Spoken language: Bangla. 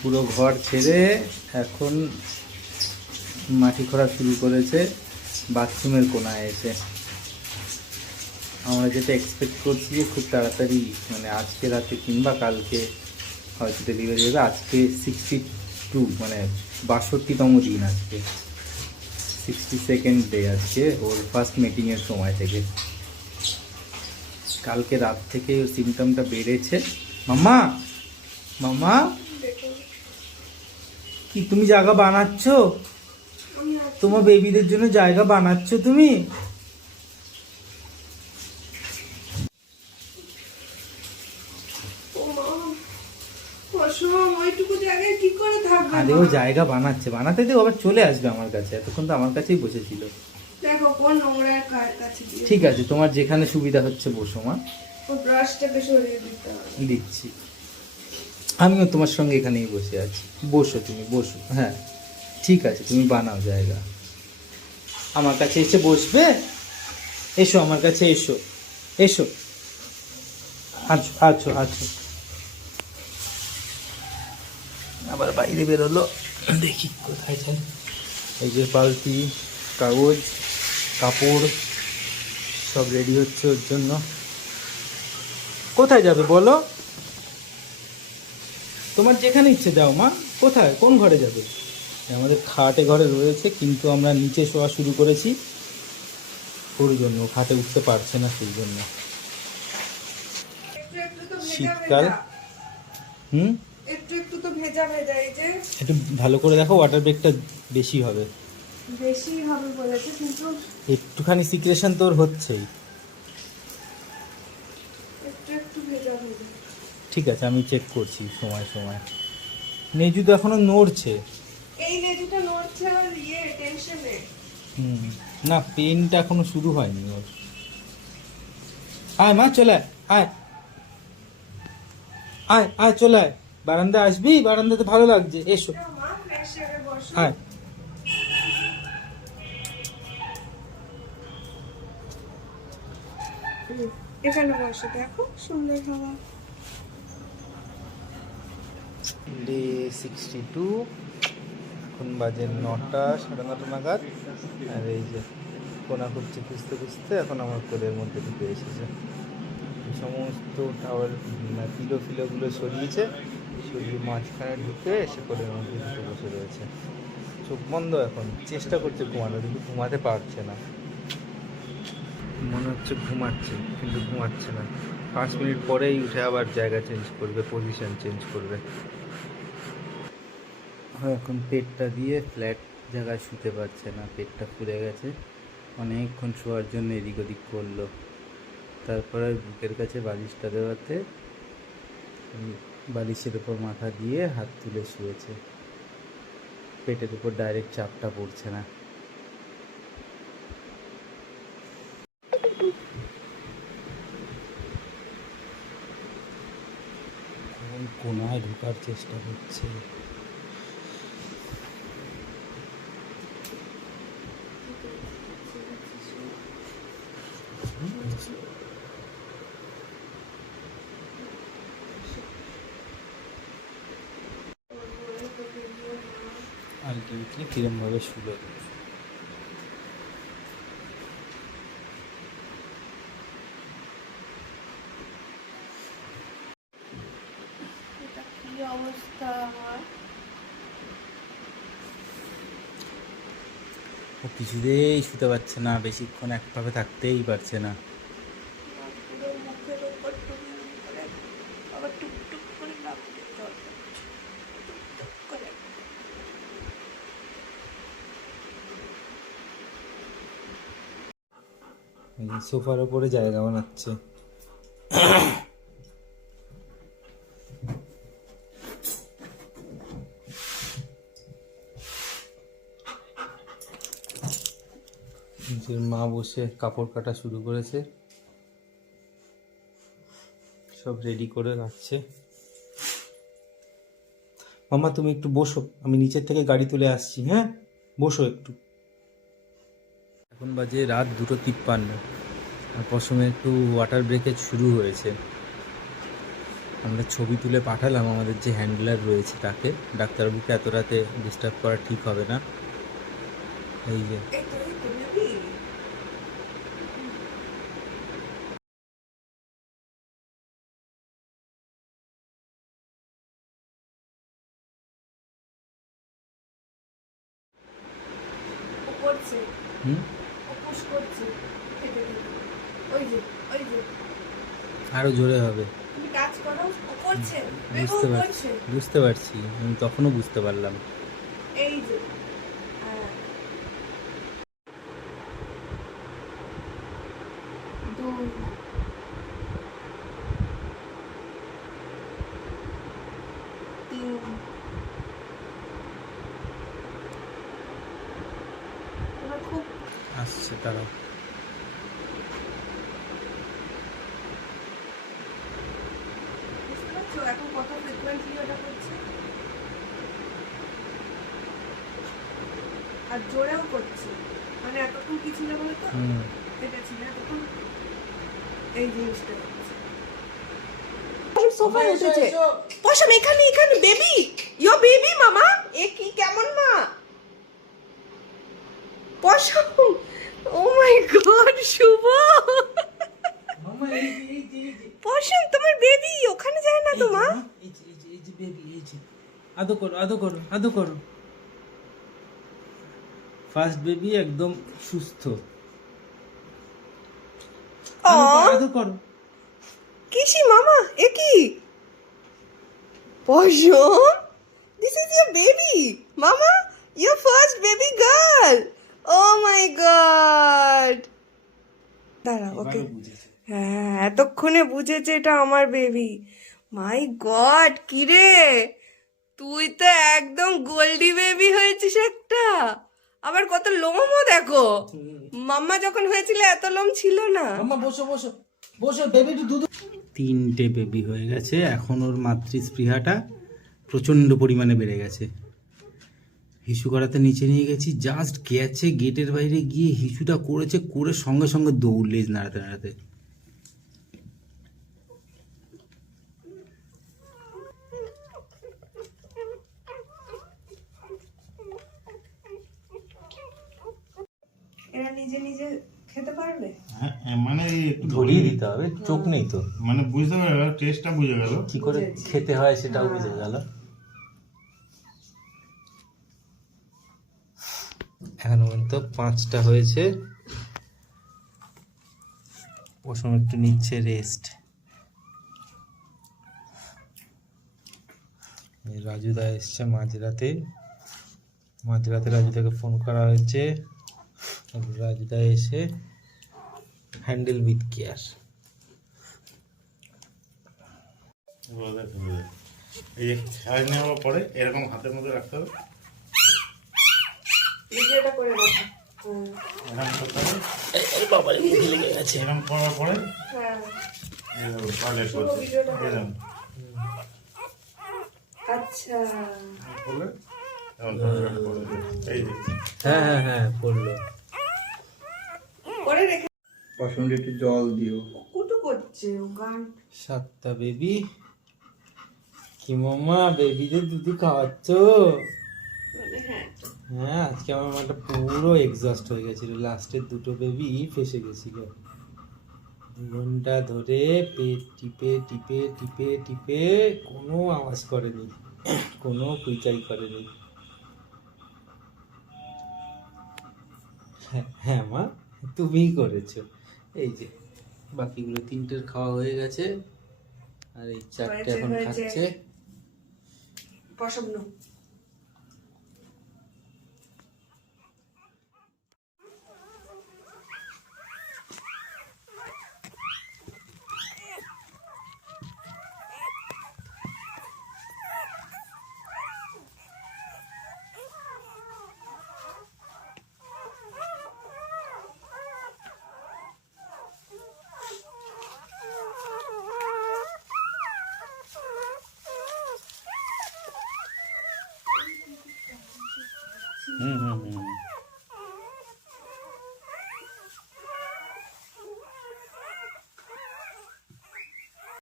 পুরো ঘর ছেড়ে এখন মাটি খোঁড়া শুরু করেছে বাথরুমের কোনায় এসে। আমরা যেটা এক্সপেক্ট করছি যে খুব তাড়াতাড়ি মানে আজকে রাতে কিংবা কালকে হয়তো ডেলিভারি হবে। আজকে 62 মানে 62তম দিন, আজকে 62nd ডে আজকে ওর ফার্স্ট মিটিংয়ের সময় থেকে। কালকে রাত থেকে ওর সিমটমটা বেড়েছে। মাম্মা মাম্মা কি তুমি জায়গা বানাচ্ছ? তোমার বেবিদের জন্য জায়গা বানাচ্ছ তুমি? আরে ও জায়গা বানাচ্ছে, বানাতে দিও, আবার চলে আসবে আমার কাছে। এতক্ষণ তো আমার কাছেই বসেছিল। দেখো কোন নোংরা কার কাছে দিয়ে। ঠিক আছে, তোমার যেখানে সুবিধা হচ্ছে বসো মা। ও ব্রাশটাকে সরিয়ে দিতে হবে। দিচ্ছি, আমিও তোমার সঙ্গে এখানেই বসে আছি। বসো, তুমি বসো। হ্যাঁ ঠিক আছে, তুমি বানাও জায়গা। আমার কাছে এসে বসবে। এসো আমার কাছে, এসো এসো। আছো আছো আছো। আবার বাইরে বেরোলো, দেখি কোথায় যায়। এই যে বালতি, কাগজ, কাপড় সব রেডি হচ্ছে ওর জন্য। কোথায় যাবে বলো? তোমার যেখানে ইচ্ছে যাও মা। কোথায়, কোন ঘরে যাবে? আমাদের খাটে ঘরে রয়েছে, কিন্তু আমরা নিচে শোয়া শুরু করেছি ওর জন্য। খাটে উঠতে পারছে না সেই জন্য। শীতকাল। একটু একটু তো ভেজা ভেজা। এই যে একটু ভালো করে দেখো, ওয়াটার ব্রেকটা বেশি হবে। বেশি হবে বলেছে, কিন্তু একটুখানি সিক্রেশন তোর হচ্ছেই। একটু একটু ভেজা ভেজা। ঠিক আছে, আমি চেক করছি সময় সময়। মেজু তো এখনো নড়ছে। এই নেজুটা নড়ছে আর টেনশনে। না, পেনটা এখনো শুরু হয়নি ওর। আয় মা, চলে আয়, আয় আয় চলে আয়। বারান্দায় আসবি? বারান্দাতে ভালো লাগছে, এসো আয়। এখানে বসে দেখো, সুন্দর হাওয়া। ডে 62, এখন বাজে 9টা 9:30 নাগাদ। আর এই যে কোনা খুঁজছে, খুঁজতে খুঁজতে এখন আমার কোলের মধ্যে ঢুকে এসেছে। সমস্ত টাওয়াল পিলো ফিলোগুলো সরিয়েছে, সরিয়ে মাঝখানে ঢুকে এসে কোলের মধ্যে ঢুকে বসে রয়েছে। চোখ বন্ধ, এখন চেষ্টা করছে ঘুমানো, কিন্তু ঘুমাতে পারছে না। মনে হচ্ছে ঘুমাচ্ছে, কিন্তু ঘুমাচ্ছে না। 5 মিনিট পরেই উঠে আবার জায়গা চেঞ্জ করবে, পজিশন চেঞ্জ করবে। এখন পেটটা দিয়ে ফ্ল্যাট জায়গায় শুতে পারছে না, পেটটা ফুলে গেছে। অনেকক্ষণ শোয়ার জন্য এদিক ওদিক করলো। তারপরে বুকের কাছে বালিশটা দেওয়াতে বালিশের উপর মাথা দিয়ে হাত তুলে শুয়েছে। পেটের উপর ডাইরেক্ট চাপটা পড়ছে না। কোনায় ঢোকার চেষ্টা করছে। আলটিমেটলি কিরমভাবে শুলো। কি অবস্থা আমার। ও কিছুতেই শুতে পারছে না, বেশিক্ষণ একভাবে থাকতেই পারছে না। পুরো মুখের উপর টুকটুক করে আবার টুকটুক করে নাক দিয়ে জল পড়ছে। টুকটুক করে। সোফার ওপরে জায়গা বানাচ্ছে। মা বসে কাপড় কাটা শুরু করেছে, সব রেডি করে রাখছে। মামা তুমি একটু বসো, আমি নিচের থেকে গাড়ি তুলে আসছি। হ্যাঁ বসো একটু। এখন বাজে রাত 2:53, আর প্রথমে একটু ওয়াটার ব্রেকেজ শুরু হয়েছে। আমরা ছবি তুলে পাঠালাম আমাদের যে হ্যান্ডলার রয়েছে তাকে। ডাক্তারবাবুকে এত রাতে ডিস্টার্ব করা ঠিক হবে না। এই যে এই তো নেবি। ও করছে, হুম, ও পুশ করছে। কেটে দিবি। ওই যে, ওই যে। আরো জোরে হবে। তুমি টাচ করো, ও করছে। দেখো বুঝতে ও পারছি, করছে। বুঝতে পারছি, আমি তখনও বুঝতে পারলাম। এই যে। হ্যাঁ। 2 3 এবার খুব আসছে তারা। বুঝতে পারছো এখন কত ফ্রিকোয়েন্টলি ওটা করছে আর জোরেও করছে, মানে এতক্ষণ কি ছিল বলো তো, হুম, এটা ছিল এতক্ষণ এই জিনিসটা হচ্ছে। সোফায় উঠেছে পশম, এখানে এখানে বেবি, ইয়ো বেবি মামা, এ কি কেমন মা পশম, ও মাই গড শুভ, পশম তোমার বেবি ওখানে যায় না তো মা। এই যে বেবি, এই যে আদো করো, আদো করো, আদো করো। ফার্স্ট বেবি একদম সুস্থ। আদো করো। কিসি মামা এ কি পশম, this is your baby mama, your first baby girl, oh my god. দাঁড়া ওকে, হ্যাঁ এতক্ষণে বুঝেছে এটা আমার বেবি। মাই গড কি রে, তুই তো একদম গোল্ডি বেবি হয়েছিস একটা, আবার কত লোমও দেখো, মাম্মা যখন হয়েছিল এত লোম ছিল না। মাম্মা বসো বসো বসো, বেবি দুধ। তিনটে বেবি হয়ে গেছে, এখন ওর মাতৃস্পৃহাটা প্রচণ্ড পরিমাণে বেড়ে গেছে। হিসু করাতে নিচে নিয়ে গেছি, জাস্ট গেছে গেটের বাইরে গিয়ে হিসুটা করেছে, করে সঙ্গে সঙ্গে দৌড়, লেজ নাড়াতে নাড়াতে। এরা নিজে নিজে খেতে পারবে? হ্যাঁ, মানে একটু ধরিয়ে দিতে হবে, চোখ নেই তো, মানে বুঝতে পারবে, টেস্টটা বুঝে গেল। কি করে খেতে হয় সেটাও বুঝে গেল। এখনো পর্যন্ত 5টা হয়েছে। পশম একটু নিচ্ছে রেস্ট। রাজুদা এসছে মাঝরাতে, মাঝরাতে রাজুদাকে ফোন করা হয়েছে, রাজুদা এসে হ্যান্ডেল উইথ কেয়ার। এই যে খেয়ে নেওয়ার পরে এরকম হাতের মধ্যে রাখতে হবে, ভিডিওটা করে রাখো। এরকম করতে হবে, বাবার মুখে লেগে গেছে। এরকম করার পরে হ্যাঁ টয়লেট করতে এরকম আচ্ছা করলে এমন টয়লেট করে দেবে। এই যে হ্যাঁ হ্যাঁ হ্যাঁ, পড়লো। করে রেখে পশমটা একটু জল দিও। কুটু করছে ও গান। 7টা বেবি। কি মাম্মা বেবিদের দুধ খাওয়াচ্ছ? হ্যাঁ হ্যাঁ, আজকে আমার মাটা পুরো এক্সস্ট হয়ে গেছিল, লাস্টের 2টো বেবি ফেসে গেছিল। 2 ঘন্টা ধরে পেট টিপে টিপে টিপে টিপে কোনো আওয়াজ করেনি, কোনো কুইচাই করেনি। হ্যাঁ হ্যাঁ মা, তুমিই করেছো। এই যে বাকিগুলো 3টের খাওয়া হয়ে গেছে, আর এই 4টে এখন খাচ্ছে। পশম নো হুম হুম হুম